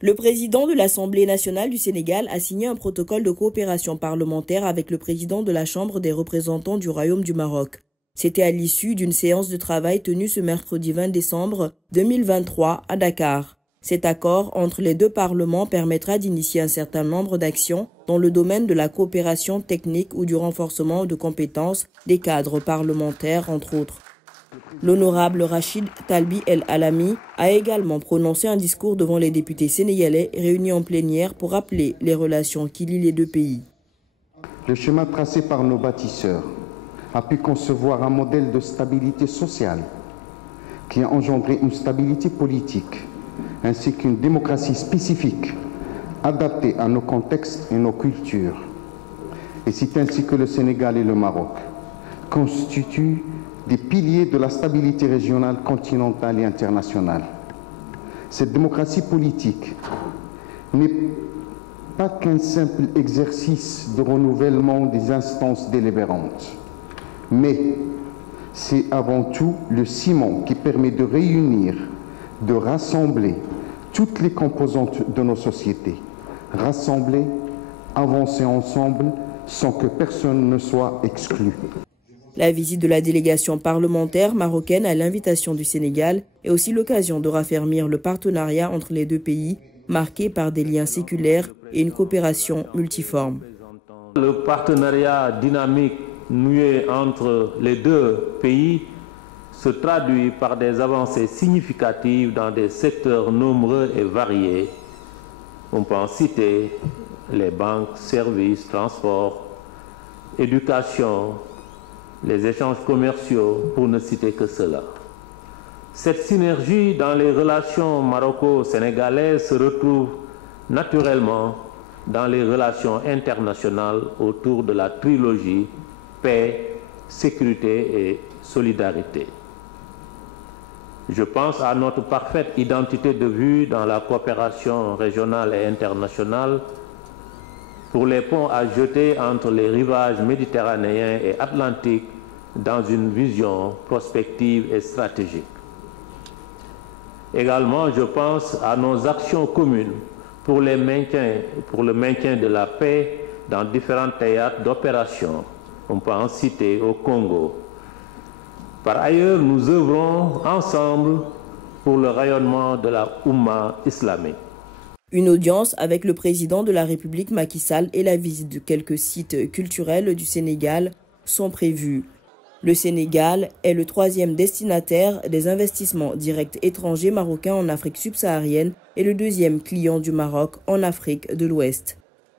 Le président de l'Assemblée nationale du Sénégal a signé un protocole de coopération parlementaire avec le président de la Chambre des représentants du Royaume du Maroc. C'était à l'issue d'une séance de travail tenue ce mercredi 20 décembre 2023 à Dakar. Cet accord entre les deux parlements permettra d'initier un certain nombre d'actions dans le domaine de la coopération technique ou du renforcement de compétences des cadres parlementaires, entre autres. L'honorable Rachid Talbi El Alami a également prononcé un discours devant les députés sénégalais réunis en plénière pour rappeler les relations qui lient les deux pays. Le chemin tracé par nos bâtisseurs a pu concevoir un modèle de stabilité sociale qui a engendré une stabilité politique ainsi qu'une démocratie spécifique adaptée à nos contextes et nos cultures. Et c'est ainsi que le Sénégal et le Maroc constituent des piliers de la stabilité régionale, continentale et internationale. Cette démocratie politique n'est pas qu'un simple exercice de renouvellement des instances délibérantes, mais c'est avant tout le ciment qui permet de réunir, de rassembler toutes les composantes de nos sociétés. Rassembler, avancer ensemble sans que personne ne soit exclu. La visite de la délégation parlementaire marocaine à l'invitation du Sénégal est aussi l'occasion de raffermir le partenariat entre les deux pays, marqué par des liens séculaires et une coopération multiforme. Le partenariat dynamique noué entre les deux pays se traduit par des avancées significatives dans des secteurs nombreux et variés. On peut en citer les banques, services, transports, éducation, les échanges commerciaux, pour ne citer que cela. Cette synergie dans les relations maroco-sénégalaises se retrouve naturellement dans les relations internationales autour de la trilogie paix, sécurité et solidarité. Je pense à notre parfaite identité de vue dans la coopération régionale et internationale pour les ponts à jeter entre les rivages méditerranéens et atlantiques dans une vision prospective et stratégique. Également, je pense à nos actions communes pour le maintien de la paix dans différents théâtres d'opération. On peut en citer au Congo. Par ailleurs, nous œuvrons ensemble pour le rayonnement de la Oumma islamique. Une audience avec le président de la République Macky Sall et la visite de quelques sites culturels du Sénégal sont prévues. Le Sénégal est le troisième destinataire des investissements directs étrangers marocains en Afrique subsaharienne et le deuxième client du Maroc en Afrique de l'Ouest.